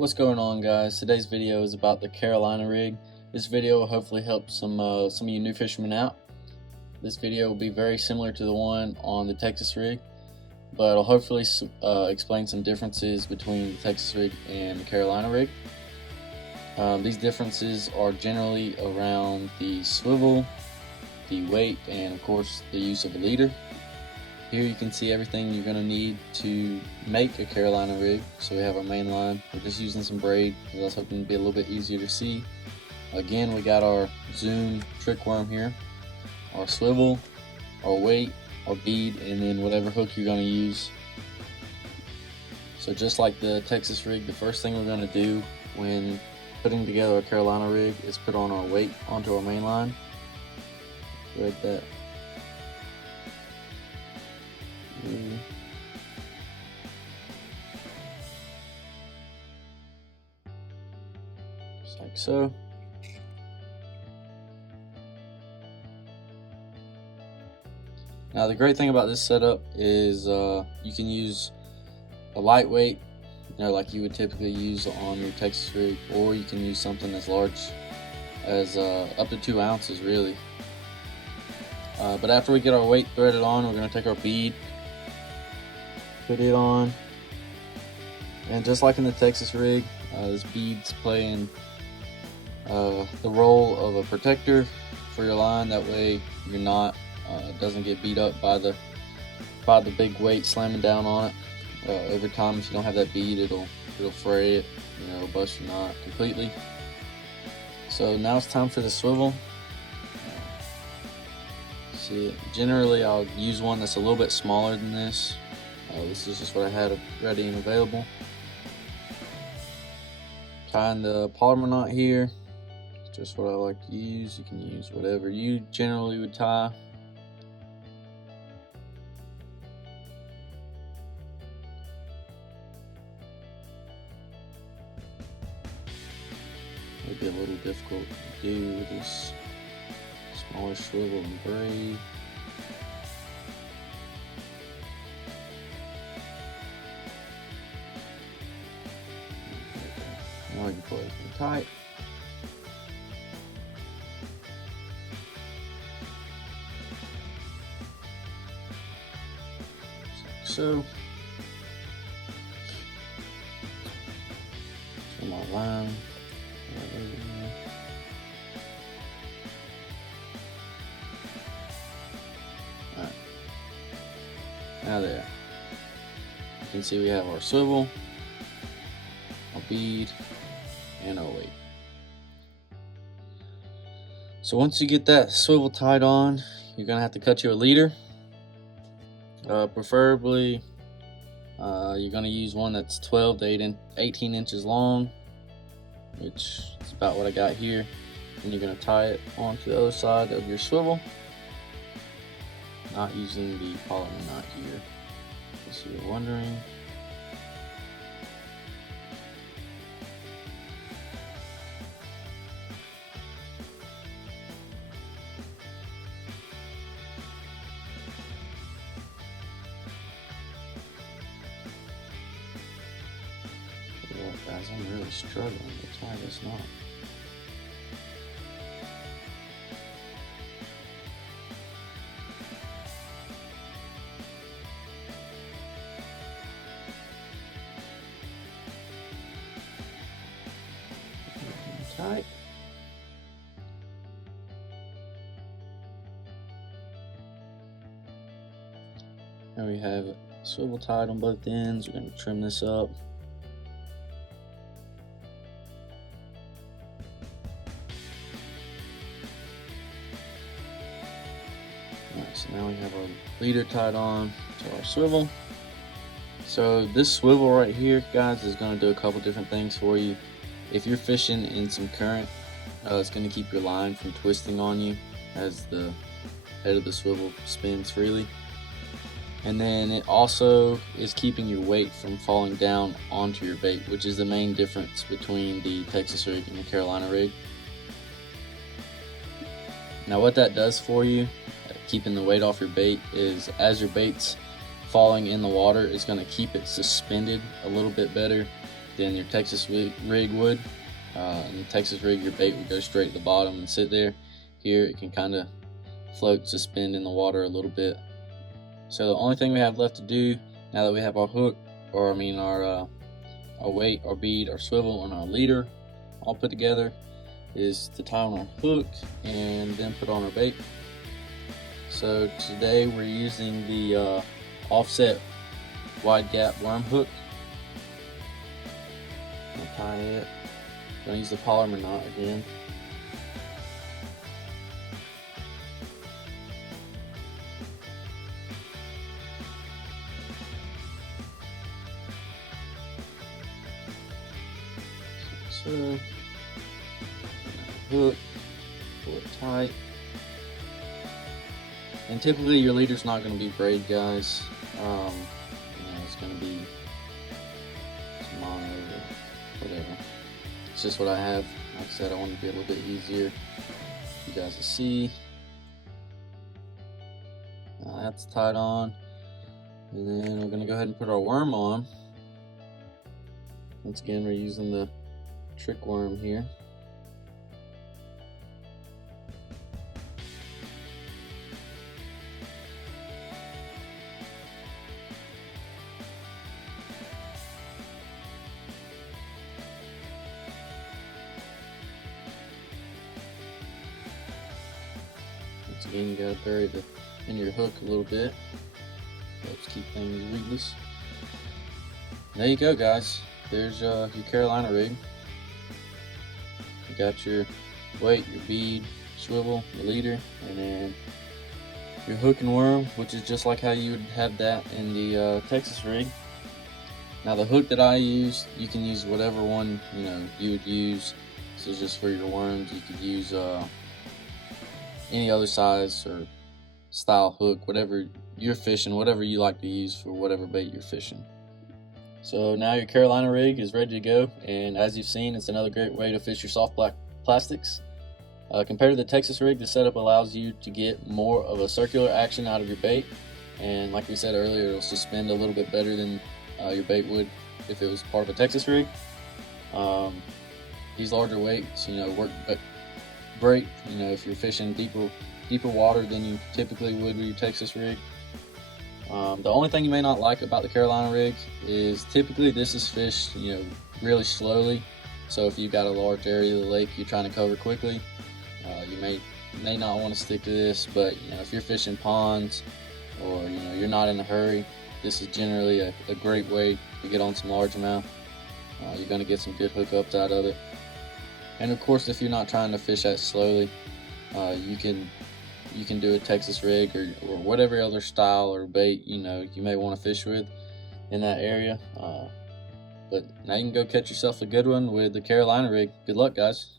What's going on, guys? Today's video is about the Carolina rig. This video will hopefully help some of you new fishermen out. This video will be very similar to the one on the Texas rig, but it'll hopefully explain some differences between the Texas rig and the Carolina rig. These differences are generally around the swivel, the weight, and of course the use of a leader. Here you can see everything you're going to need to make a Carolina rig. So we have our main line. We're just using some braid because I was hoping to be a little bit easier to see. Again, we got our Zoom trick worm here, our swivel, our weight, our bead, and then whatever hook you're going to use. So just like the Texas rig, the first thing we're going to do when putting together a Carolina rig is put on our weight onto our main line. Thread that. Just like so. Now the great thing about this setup is you can use a lightweight, like you would typically use on your Texas rig, or you can use something as large as up to 2 ounces really. But after we get our weight threaded on, we're going to take our bead, put it on, and just like in the Texas rig, this bead's playing the role of a protector for your line. That way you're not doesn't get beat up by the big weight slamming down on it. Every time if you don't have that bead, it'll fray it, it'll bust your knot completely. So now it's time for the swivel. See, generally I'll use one that's a little bit smaller than this. This is just what I had ready and available. Tying the polymer knot here, it's just what I like to use. You can use whatever you generally would tie. It'd be a little difficult to do with this smaller swivel and braid. Now you pull it tight. Just like so. So my line. Alright. Now there. You can see we have our swivel, our bead, and our weight. So once you get that swivel tied on, you're gonna have to cut you a leader. Preferably you're gonna use one that's 12 to 18 inches long, which is about what I got here. And you're gonna tie it onto the other side of your swivel, not using the polymer knot here, if you're wondering. Guys, I'm really struggling to tie this knot. Tight. Now we have it swivel tied on both ends. We're going to trim this up. Alright, so now we have our leader tied on to our swivel. So this swivel right here, guys, is going to do a couple different things for you. If you're fishing in some current, it's going to keep your line from twisting on you as the head of the swivel spins freely. And then it also is keeping your weight from falling down onto your bait, which is the main difference between the Texas rig and the Carolina rig. Now what that does for you, keeping the weight off your bait, is as your bait's falling in the water, it's going to keep it suspended a little bit better than your Texas rig would. In the Texas rig, your bait would go straight to the bottom and sit there. Here it can kind of float, suspend in the water a little bit. So the only thing we have left to do now that we have our hook, or I mean our weight, our bead, our swivel, and our leader all put together, is to tie on our hook and then put on our bait. So today we're using the offset wide gap worm hook. I'm gonna tie it. Gonna use the polymer knot again. So hook, pull it tight. And typically your leader's not going to be braid, guys. It's going to be some mono or whatever. It's just what I have. Like I said, I want it to be a little bit easier for you guys to see. That's tied on. And then we're going to go ahead and put our worm on. Once again, we're using the trick worm here. Once again, you gotta bury the in your hook a little bit. Helps keep things weedless. There you go, guys. There's your Carolina rig. You got your weight, your bead, swivel, your leader, and then your hook and worm, which is just like how you would have that in the Texas rig. Now the hook that I use, you can use whatever one you would use. This is just for your worms. You could use any other size or style hook, whatever you're fishing, whatever you like to use for whatever bait you're fishing. So now your Carolina rig is ready to go, and as you've seen, it's another great way to fish your soft black plastics. Compared to the Texas rig, the setup allows you to get more of a circular action out of your bait, and like we said earlier, it'll suspend a little bit better than your bait would if it was part of a Texas rig. These larger weights, work great, if you're fishing deeper water than you typically would with your Texas rig. The only thing you may not like about the Carolina rig is typically this is fished, really slowly. So if you've got a large area of the lake you're trying to cover quickly, you may not want to stick to this. But if you're fishing ponds or you're not in a hurry, this is generally a great way to get on some largemouth. You're going to get some good hookups out of it. And of course, if you're not trying to fish that slowly, you can do a Texas rig or whatever other style or bait you may want to fish with in that area. But now you can go catch yourself a good one with the Carolina rig. Good luck, guys.